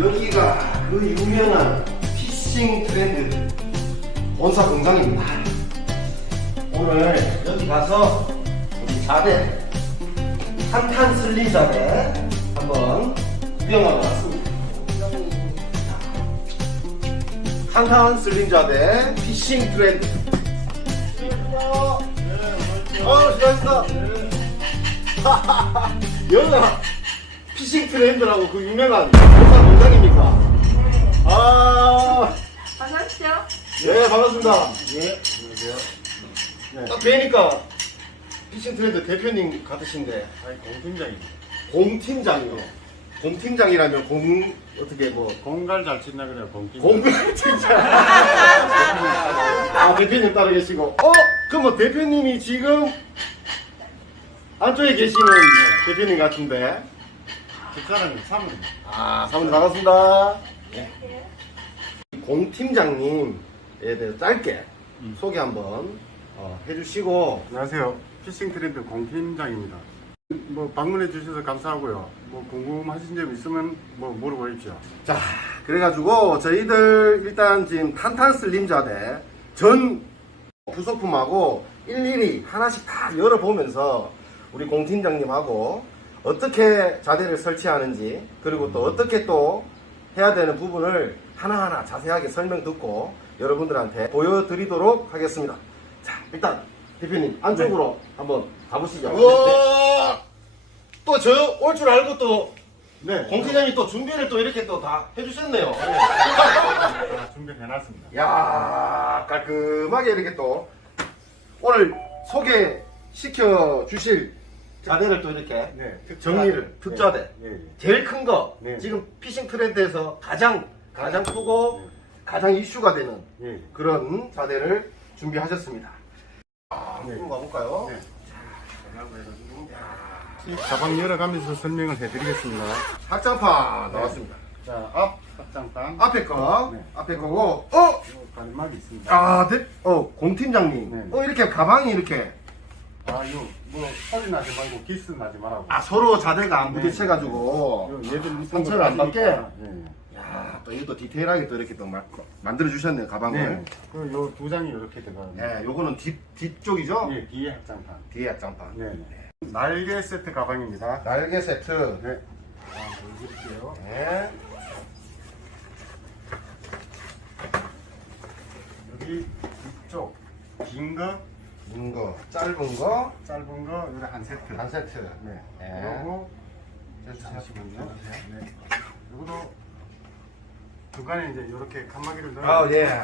여기가 그 유명한 피싱 트렌드 본사 공장입니다. 오늘 여기 가서 우리 자대 한탄 슬림 자대 한번 구경하러 왔습니다. 한탄 슬림 자대 피싱 트렌드. 어, 수고하셨습니다. 여기가 피싱 트렌드라고 그 유명한 본사 공장입니까? 아, 오십시오. 네, 반갑습니다. 예, 안녕하세요. 네. 딱 뵈니까 피싱 트렌드 대표님 같으신데, 아니 공팀장입니다. 공팀장이요. 공팀장이라면 공, 어떻게 뭐, 공갈 잘 친다 그래요 공팀. 공팀장. 아, 대표님 따로 계시고. 어? 그럼 뭐 대표님이 지금 안쪽에 계시는 대표님 같은데. 집사람이 사모입니다. 아, 사모님 반갑습니다. 예. 공팀장님에 대해서 짧게 소개 한번 어, 해주시고 안녕하세요. 피싱 트렌드 공팀장입니다. 뭐 방문해 주셔서 감사하고요. 뭐 궁금하신 점 있으면 뭐 물어보십시오. 자 그래가지고 저희들 일단 지금 탄탄 슬림 자대 전 부속품하고 일일이 하나씩 다 열어보면서 우리 공팀장님하고 어떻게 자대를 설치하는지 그리고 또 어떻게 또 해야 되는 부분을 하나하나 자세하게 설명 듣고 여러분들한테 보여드리도록 하겠습니다. 자 일단 대표님 안쪽으로 한번 가보시죠. 또저 올 줄 알고 또 네. 공팀장님 또 준비를 또 이렇게 또 다 해주셨네요. 아, 준비해 놨습니다. 야 깔끔하게 이렇게 또 오늘 소개시켜 주실 자대를 또 이렇게 네. 특- 정리를 특자대 예, 예. 제일 큰 거 네. 지금 피싱 트렌드에서 가장 가장 크고 네. 가장 이슈가 되는 예. 그런 자대를 준비하셨습니다. 아, 네. 한번 가볼까요? 네. 가방 열어가면서 설명을 해드리겠습니다. 확장판 나왔습니다. 자, 앞 확장판. 앞에 거, 네. 앞에 거고, 어, 가림막이 있습니다. 아, 네, 어, 공 팀장님, 네. 어 이렇게 가방이 이렇게 아, 이거 뭐 소리 나지 말고 기스 나지 말라고. 아 서로 자대가 안 네. 부딪혀가지고 이거 얘들 상처를 안 받게? 빠지니까, 예. 야, 또 이것도 디테일하게 또 이렇게 또 마- 만들어 주셨네요 가방을. 네. 그요 두 장이 이렇게 들어가요. 네, 요거는 뒤 뒤쪽이죠? 예, 뒤에 확장판. 뒤에 약장판. 네. 날개 세트 가방입니다. 날개 세트. 네. 자, 보여드릴게요. 네. 여기 이쪽 긴 거, 긴 거, 짧은 거, 짧은 거, 여기 한 세트. 한 세트. 네. 네. 그리고 잠시만요. 네. 이거도 중간에 이제 이렇게 칸막이를 넣어. 아, 예.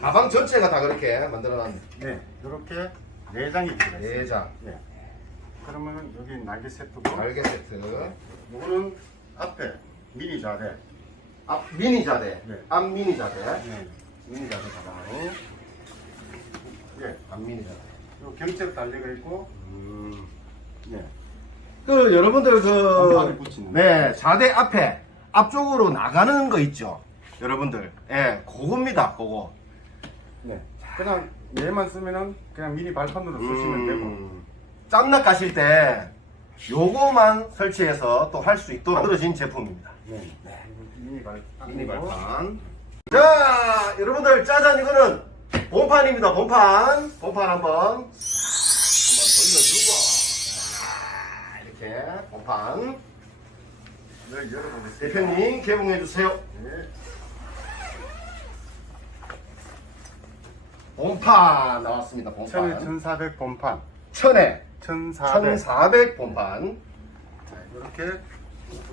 가방 전체가 다 그렇게 만들어 놨네. 네. 이렇게 네 장이 들어가 있어요. 네 장. 네. 그러면은 여기 날개 세트고. 날개 세트. 이거는 앞에 미니 자대. 앞 미니 자대. 네. 앞 미니 자대. 네. 미니 자대 가방. 예. 앞 미니 자대. 요 경책 달려가 있고. 음. 네. 그 여러분들 그 붙이는 네, 자대 앞에 앞쪽으로 나가는 거 있죠. 여러분들. 예, 그겁니다. 그거. 네. 그냥 얘만 쓰면은 그냥 미니 발판으로 쓰시면 되고. 음, 짬낙 가실 때 요거만 설치해서 또 할 수 있도록 만들어진 제품입니다. 네. 미니. 미니 발판. 자, 여러분들 짜잔 이거는 본판입니다. 본판. 본판 한번 한번 돌려주고 아, 이렇게 본판 네, 열어보겠습니다. 대표님 개봉해 주세요. 네. 본판 나왔습니다. 천에 본판. 1400 본판. 천에 1400. 1400 본판. 자, 이렇게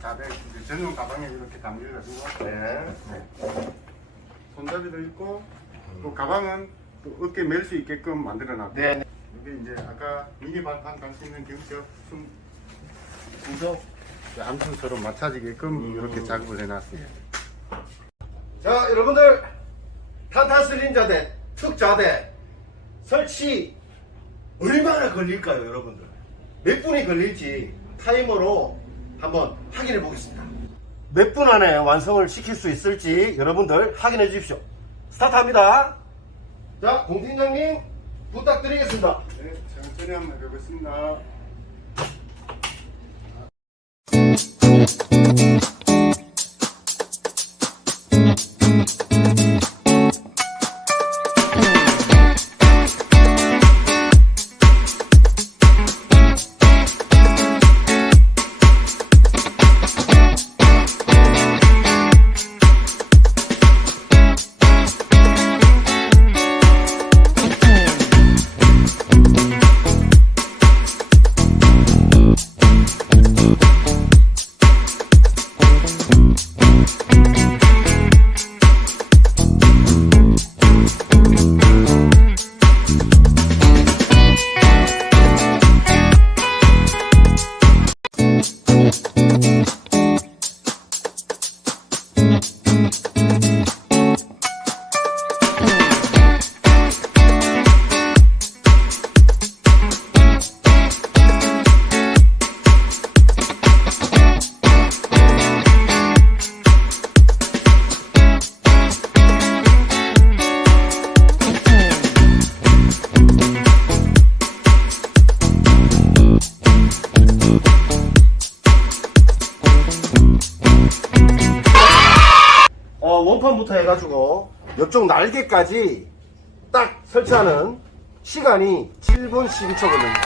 자대 이제 전용 가방에 이렇게 담겨가지고 네. 네. 손잡이도 있고 또 가방은 또 어깨 멜 수 있게끔 만들어 놨고 네. 여기 이제 아까 미니 발판 갈 수 있는 경첩 숨 구조. 암순처럼 맞춰지게끔 음. 이렇게 작업을 해놨어요. 자, 여러분들 탄탄슬림 자대, 특자대 설치 얼마나 걸릴까요, 여러분들? 몇 분이 걸릴지 타이머로 한번 확인해 보겠습니다. 몇 분 안에 완성을 시킬 수 있을지 여러분들 확인해 주십시오. 스타트합니다. 자, 공팀장님 부탁드리겠습니다. 네, 천천히 한번 해보겠습니다. 날개까지 딱 설치하는 시간이 7분 12초 걸립니다.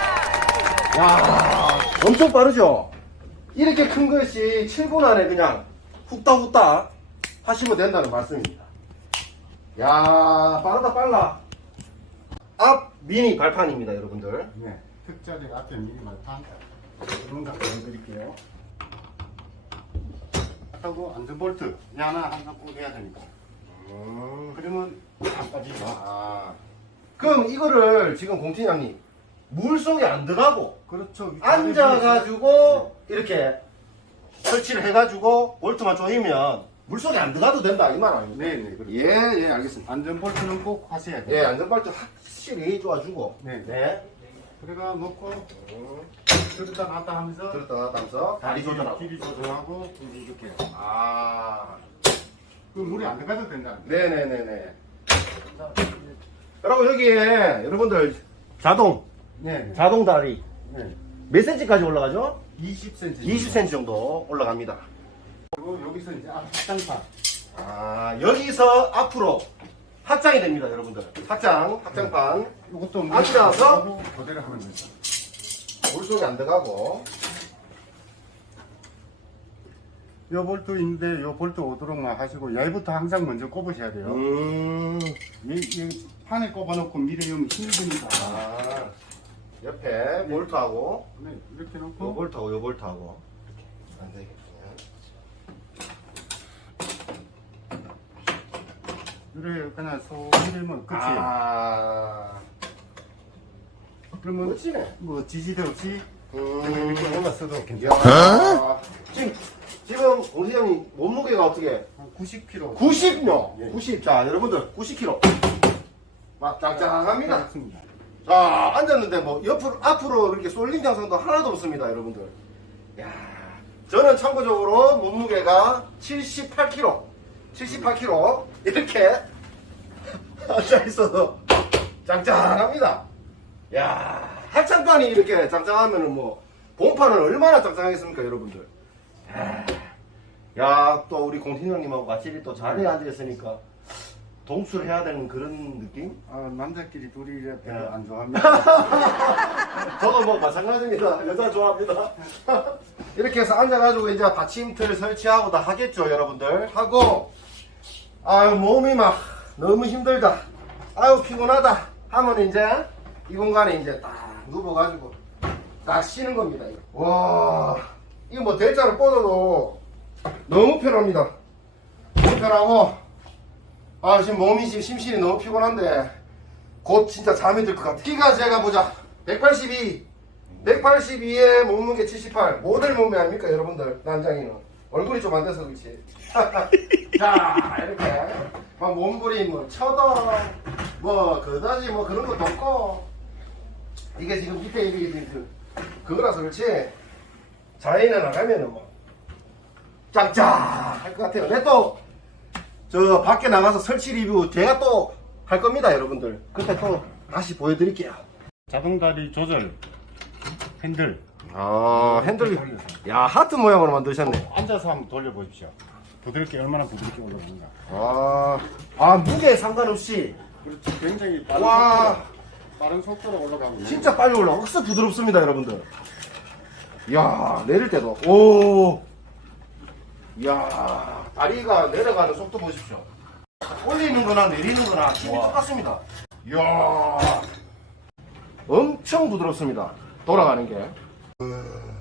야 엄청 빠르죠? 이렇게 큰 것이 7분 안에 그냥 훅다훅다 하시면 된다는 말씀입니다. 야 빠르다 빨라. 앞 미니 발판입니다, 여러분들. 네. 특자리 앞에 미니 말판. 동작 보여드릴게요. 하고 안전볼트. 이 하나 항상 꼭 해야 되니 까. 그러면 안 빠지죠. 아, 그럼 이거를 지금 공팀장님 물 속에 안 들어가고 그렇죠. 앉아가지고 이렇게 설치를 해가지고 볼트만 조이면 물 속에 안 들어가도 된다 이 말 아닙니까? 네, 네. 그렇죠. 예, 예, 알겠습니다. 안전 볼트는 꼭 하셔야 돼요. 예, 안전발도 확실히 좋아주고. 네. 네. 그래가 놓고 들었다 놨다 하면서 들었다 놨다 하면서 다리 조절하고. 길이 조절하고 이렇게. 아, 그 물이 안 들어가도 된다. 네네네네. 여러분 여기에 여러분들 자동, 네. 자동 다리 네. 몇 센치까지 올라가죠? 20cm. 20cm 정도 올라갑니다. 그리고 여기서 이제 앞 확장판. 아, 여기서 앞으로 확장이 됩니다, 여러분들. 확장, 확장판. 이것도 물 앉아서? 그대로 하면 됩니다. 물 속에 안 들어가고. 요 볼트인데 요 볼트 오도록만 하시고 얘부터 항상 먼저 꼽으셔야 돼요. 음. 얘, 얘 판에 꼽아놓고 밀으면 힘드니까. 아, 옆에 볼트하고, 네, 이렇게 요 놓고 볼트하고, 요 볼트하고. 이렇게. 안 되겠네. 이래 그냥 소 밀으면 끝이. 아, 그러면 멋지네. 뭐 지지대 없이 음. 이렇게 올라서도 괜찮아요. 야. 지금, 지금, 공시장님 몸무게가 어떻게? 한 90kg. 90요. 예. 90. 자, 여러분들 90kg. 막 짱짱합니다. 맞습니다. 자, 앉았는데 뭐 옆으로 앞으로 이렇게 쏠린 장상도 하나도 없습니다, 여러분들. 야, 저는 참고적으로 몸무게가 78kg, 78kg 이렇게 앉아 있어서 짱짱합니다. 야, 합창판이 이렇게 짱짱하면은 뭐 본판은 얼마나 짱짱하겠습니까, 여러분들. 야, 또 우리 공팀장님하고 같이 또 자리에 앉아 있으니까 동출해야 되는 그런 느낌? 아, 남자끼리 둘이 이래 별로 예. 안 좋아합니다. 저도 뭐 마찬가지입니다. 여자 좋아합니다. 이렇게 해서 앉아가지고 이제 받침틀 설치하고 다 하겠죠, 여러분들. 하고, 아유, 몸이 막 너무 힘들다. 아유, 피곤하다. 하면 이제 이 공간에 이제 딱 누워가지고 딱 쉬는 겁니다. 이거. 와, 이거 뭐 대자로 뻗어도 너무 편합니다. 너무 편하고, 아, 지금 몸이 지금 심신이 너무 피곤한데, 곧 진짜 잠이 들 것 같아. 키가 제가 보자. 182. 182에 몸무게 78. 모델 몸매 아닙니까, 여러분들? 난장이는. 얼굴이 좀 안 돼서 그렇지. 자, 이렇게. 막 몸부림, 뭐, 쳐도, 뭐, 그다지 뭐 그런 것도 없고. 이게 지금 밑에 이게 그, 그거라서 그렇지. 자연에 나가면은 뭐, 짱짱 할 것 같아요. 내 또, 저 밖에 나가서 설치 리뷰 제가 또 할 겁니다, 여러분들. 그때 또 다시 보여드릴게요. 자동다리 조절 핸들 아, 핸들, 야, 하트 모양으로 만드셨네. 앉아서 한번 돌려보십시오. 부드럽게 얼마나 부드럽게 올라가는가. 아, 아, 무게 상관없이. 그렇지. 굉장히 빠른 와. 속도로, 빠른 속도로 올라가고 있는 진짜 빨리 올라. 억수 부드럽습니다, 여러분들. 이야, 내릴 때도. 오. 이야, 다리가 내려가는 속도 보십시오. 올리는 거나 내리는 거나 힘이 똑같습니다. 이야, 엄청 부드럽습니다. 돌아가는 게.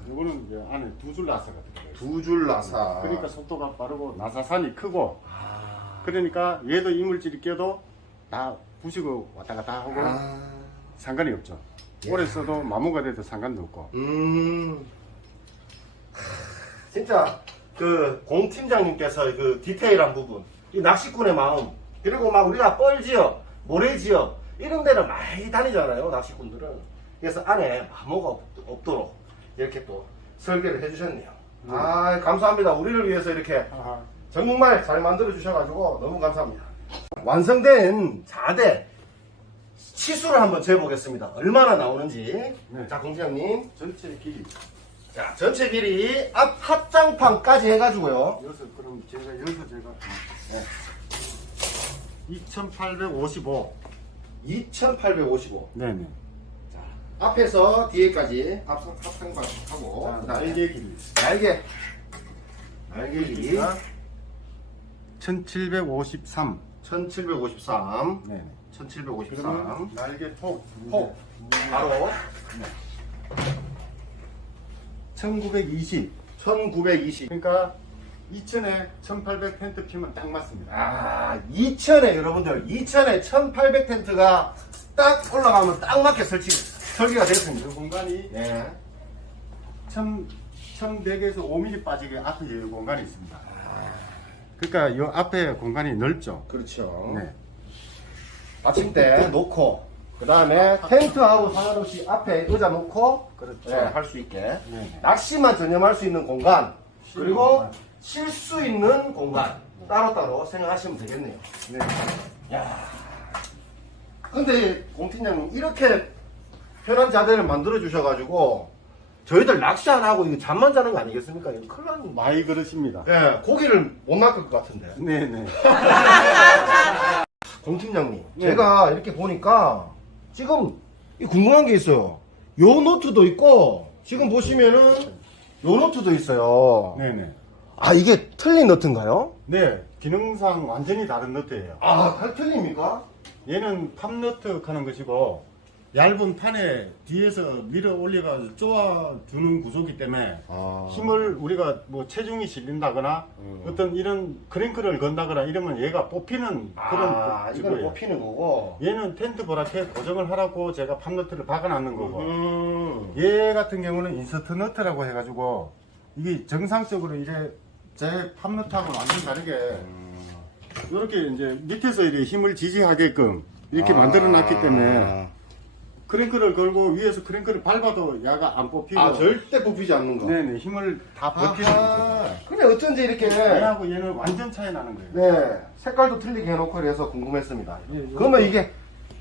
이거는 이제 안에 두 줄 나사가 들어가요. 두 줄 나사. 그러니까 속도가 빠르고 나사산이 크고 그러니까 얘도 이물질이 껴도 다 부시고 왔다 갔다 하고 아, 상관이 없죠. 오래 써도 마모가 돼도 상관도 없고 음. 진짜 그 공 팀장님께서 그 디테일한 부분, 이 낚시꾼의 마음, 그리고 막 우리가 뻘지역, 모래지역 이런 데를 많이 다니잖아요, 낚시꾼들은. 그래서 안에 마모가 없, 없도록 이렇게 또 설계를 해주셨네요. 아, 감사합니다. 우리를 위해서 이렇게 아하. 정말 잘 만들어 주셔가지고 너무 감사합니다. 완성된 4대 치수를 한번 재보겠습니다. 얼마나 나오는지. 네. 자, 공지장님. 전체 길이 자, 전체 길이 앞 합장판까지 해가지고요. 여기서 그럼 제가 여기서 제가 2855. 2855. 네네. 앞에서 뒤에까지 합상하고 자, 그다음에 날개 길이. 날개 날개 길이 1753. 1753 네네. 1753 그러면 날개 폭. 폭 바로 1920. 1920 그러니까 2000에 1800 텐트 피면 딱 맞습니다. 아 2000에 여러분들 2000에 1800 텐트가 딱 올라가면 딱 맞게 설치 설계가 됐습니다 이 공간이 네. 1000, 1100에서 5mm 빠지게 앞에 여유 공간이 있습니다. 그러니까 이 앞에 공간이 넓죠. 그렇죠 네. 아침대 놓고 그 다음에 텐트하고 상관없이 앞에 의자 놓고 그렇죠. 할수 있게 네. 낚시만 전념할 수 있는 공간 그리고. 쉴 수 있는 공간 따로따로 생각하시면 되겠네요 네. 근데 공팀장님 이렇게 편한 자세를 만들어 주셔가지고 저희들 낚시 안 하고 이거 잠만 자는 거 아니겠습니까? 이거 큰일 나는 많이 그러십니다. 예, 고기를 못 낚을 것 같은데 네네. 공팀장님 네. 제가 이렇게 보니까 지금 이 궁금한 게 있어요 요 노트도 있고 지금 보시면은 요 노트도 있어요 네네. 아 이게 틀린 노트인가요? 네. 기능상 완전히 다른 너트예요. 아 다 틀립니까? 얘는 팝너트 하는 것이고 얇은 판에 뒤에서 밀어 올려가지고 쪼아주는 구조기 때문에 아. 힘을 우리가 뭐 체중이 실린다거나 음. 어떤 이런 크랭크를 건다거나 이러면 얘가 뽑히는 그런 아 이걸 구조예요. 뽑히는 거고 얘는 텐트 브라켓 고정을 하라고 제가 팝너트를 박아놨는 거고 음. 얘 같은 경우는 인서트 너트라고 해가지고 이게 정상적으로 이래 제 팝너트하고는 완전 다르게 이렇게 이제 밑에서 이렇게 힘을 지지하게끔 이렇게 아. 만들어 놨기 때문에 크랭크를 걸고 위에서 크랭크를 밟아도 야가 안 뽑히고 아 절대 뽑히지 않는 거 네네 힘을 다 버티는 거죠. 근데 어쩐지 이렇게 얘하고 얘는 완전 차이 나는 거예요 네 색깔도 틀리게 해놓고 그래서 궁금했습니다 예, 요것도- 그러면 이게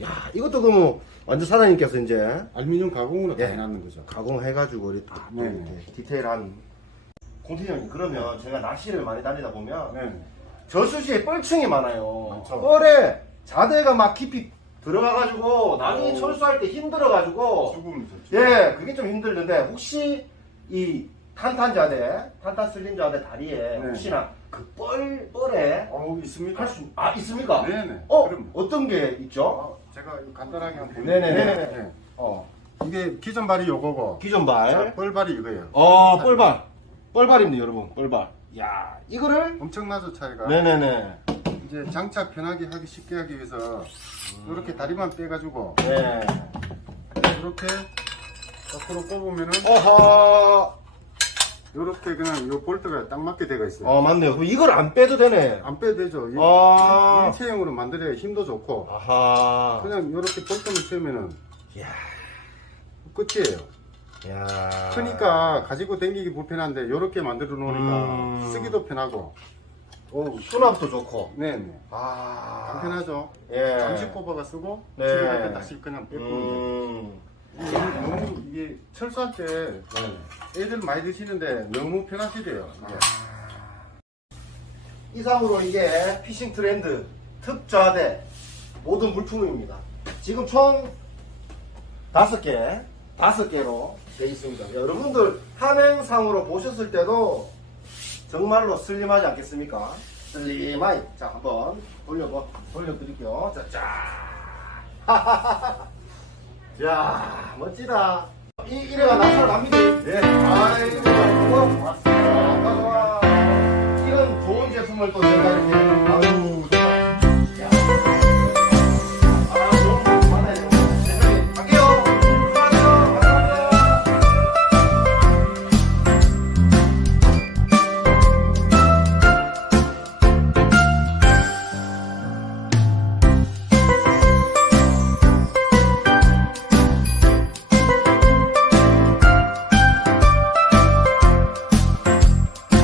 야 이것도 그러면 완전 사장님께서 이제 알루미늄 가공으로 다 예. 해놨는 거죠 가공해가지고 이렇게, 또 네. 이렇게 디테일한 공팀장님 그러면 제가 낚시를 많이 다니다 보면 네. 저수지에 뻘층이 많아요 많죠. 뻘에 자대가 막 깊이 들어가가지고 나중에 오. 철수할 때 힘들어가지고 좋죠 예 그게 좀 힘들던데 혹시 이 탄탄 자대 탄탄 슬림 자대 다리에 네. 혹시나 그 뻘 뻘에 어우 있습니까? 할수 아 있습니까? 네네 어 그럼 어떤 게 있죠? 어, 제가 이거 간단하게 한번 네네네. 보여드릴게요. 네. 어 이게 기존발이 요거고 기존발 뻘발이 이거예요 어 뻘발 뻘발입니다 여러분 뻘발 야 이거를 엄청나죠 차이가 네네네 이제 장착 편하게 하기 쉽게 하기 위해서 이렇게 다리만 빼가지고 네. 이렇게 거꾸로 뽑으면은 어허. 이렇게 그냥 요 볼트가 딱 맞게 되어 있어요. 어 맞네요. 그럼 이걸 안 빼도 되네. 안 빼도 되죠. 이- 아. 일체형으로 만들어야 힘도 좋고 아하. 그냥 이렇게 볼트만 채우면은 이야. 끝이에요. 야. 크니까 가지고 다니기 불편한데 이렇게 만들어 놓으니까 음. 쓰기도 편하고 오 수납도 좋고 네네 아 간편하죠 예 잠시 꼽아가 쓰고 네. 집에 갈때 다시 그냥 빼고 음. 이게 너무 이게 철수할 때 네. 애들 많이 드시는데 너무 편하시대요 이게. 이상으로 이게 피싱 트렌드 특좌대 모든 물품입니다. 지금 총 다섯 개, 다섯 개로 되어 있습니다. 여러분들 화면상으로 보셨을 때도 정말로 슬림하지 않겠습니까? 슬림하이. 자, 한번 돌려봐, 돌려드릴게요. 자, 짜. 야, 멋지다. 이, 이래가 낙찰 갑니다. 네. 아이고, 왔어. 이런 좋은 제품을 또 제가